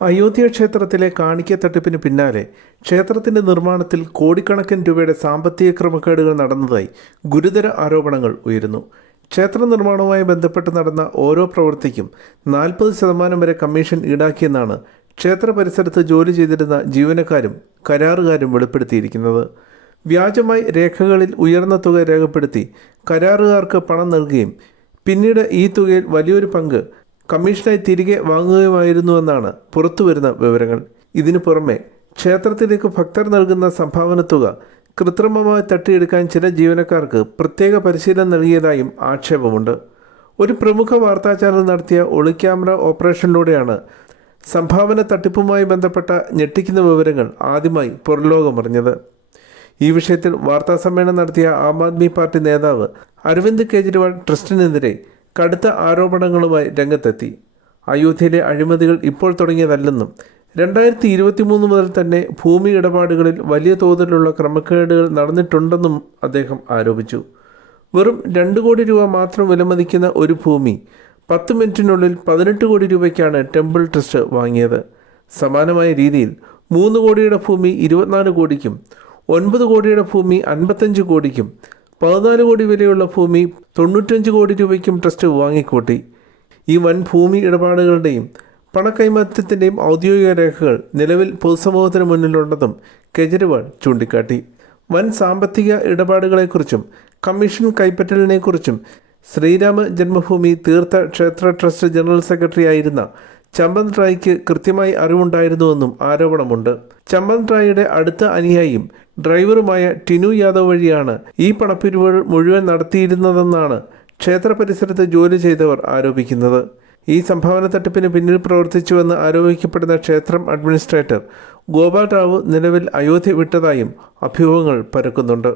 അയോധ്യ ക്ഷേത്രത്തിലെ കാണിക്ക തട്ടിപ്പിന് പിന്നാലെ ക്ഷേത്രത്തിൻ്റെ നിർമ്മാണത്തിൽ കോടിക്കണക്കിന് രൂപയുടെ സാമ്പത്തിക ക്രമക്കേടുകൾ നടന്നതായി ഗുരുതര ആരോപണങ്ങൾ ഉയരുന്നു. ക്ഷേത്ര നിർമ്മാണവുമായി ബന്ധപ്പെട്ട് നടന്ന ഓരോ പ്രവൃത്തിക്കും 40% വരെ കമ്മീഷൻ ഈടാക്കിയെന്നാണ് ക്ഷേത്ര പരിസരത്ത് ജോലി ചെയ്തിരുന്ന ജീവനക്കാരും കരാറുകാരും വെളിപ്പെടുത്തിയിരിക്കുന്നത്. വ്യാജമായി രേഖകളിൽ ഉയർന്ന തുക രേഖപ്പെടുത്തി കരാറുകാർക്ക് പണം നൽകുകയും പിന്നീട് ഈ തുകയിൽ വലിയൊരു പങ്ക് കമ്മീഷനായി തിരികെ വാങ്ങുകയുമായിരുന്നുവെന്നാണ് പുറത്തുവരുന്ന വിവരങ്ങൾ. ഇതിനു പുറമെ ക്ഷേത്രത്തിലേക്ക് ഭക്തർ നൽകുന്ന സംഭാവന തുക കൃത്രിമമായി തട്ടിയെടുക്കാൻ ചില ജീവനക്കാർക്ക് പ്രത്യേക പരിശീലനം നൽകിയതായും ആക്ഷേപമുണ്ട്. ഒരു പ്രമുഖ വാർത്താ ചാനൽ നടത്തിയ ഒളിക്യാമറ ഓപ്പറേഷനിലൂടെയാണ് സംഭാവന തട്ടിപ്പുമായി ബന്ധപ്പെട്ട ഞെട്ടിക്കുന്ന വിവരങ്ങൾ ആദ്യമായി പുറംലോകമറിഞ്ഞത്. ഈ വിഷയത്തിൽ വാർത്താസമ്മേളനം നടത്തിയ ആം ആദ്മി പാർട്ടി നേതാവ് അരവിന്ദ് കെജ്രിവാൾ ട്രസ്റ്റിനെതിരെ കടുത്ത ആരോപണങ്ങളുമായി രംഗത്തെത്തി. അയോധ്യയിലെ അഴിമതികൾ ഇപ്പോൾ തുടങ്ങിയതല്ലെന്നും 2023 മുതൽ തന്നെ ഭൂമി ഇടപാടുകളിൽ വലിയ തോതിലുള്ള ക്രമക്കേടുകൾ നടന്നിട്ടുണ്ടെന്നും അദ്ദേഹം ആരോപിച്ചു. വെറും 2 കോടി രൂപ മാത്രം വിലമതിക്കുന്ന ഒരു ഭൂമി 10 മിനിറ്റിനുള്ളിൽ 18 കോടി രൂപയ്ക്കാണ് ടെമ്പിൾ ട്രസ്റ്റ് വാങ്ങിയത്. സമാനമായ രീതിയിൽ 3 കോടിയുടെ ഭൂമി 24 കോടിക്കും 9 കോടിയുടെ ഭൂമി 55 കോടിക്കും 14 കോടി വിലയുള്ള ഭൂമി 95 കോടി രൂപയ്ക്കും ട്രസ്റ്റ് വാങ്ങിക്കൂട്ടി. ഈ വൻ ഭൂമി ഇടപാടുകളുടെയും പണക്കൈമാറ്റത്തിൻ്റെയും ഔദ്യോഗിക രേഖകൾ നിലവിൽ പൊതുസമൂഹത്തിന് മുന്നിലുണ്ടെന്നും കെജ്രിവാൾ ചൂണ്ടിക്കാട്ടി. വൻ സാമ്പത്തിക ഇടപാടുകളെക്കുറിച്ചും കമ്മീഷൻ കൈപ്പറ്റലിനെക്കുറിച്ചും ശ്രീരാമ ജന്മഭൂമി തീർത്ഥ ക്ഷേത്ര ട്രസ്റ്റ് ജനറൽ സെക്രട്ടറി ആയിരുന്ന ചമ്പത് റായ്ക്ക് കൃത്യമായി അറിവുണ്ടായിരുന്നുവെന്നും ആരോപണമുണ്ട്. ചമ്പത് റായിയുടെ അടുത്ത അനുയായിയും ഡ്രൈവറുമായ ടിനു യാദവ് വഴിയാണ് ഈ പണപ്പിരിവുകൾ മുഴുവൻ നടത്തിയിരുന്നതെന്നാണ് ക്ഷേത്ര പരിസരത്ത് ജോലി ചെയ്തവർ ആരോപിക്കുന്നത്. ഈ സംഭാവന തട്ടിപ്പിന് പിന്നിൽ പ്രവർത്തിച്ചുവെന്ന് ആരോപിക്കപ്പെടുന്ന ക്ഷേത്രം അഡ്മിനിസ്ട്രേറ്റർ ഗോപാൽ റാവു നിലവിൽ അയോധ്യ വിട്ടതായും അഭ്യൂഹങ്ങൾ പരക്കുന്നുണ്ട്.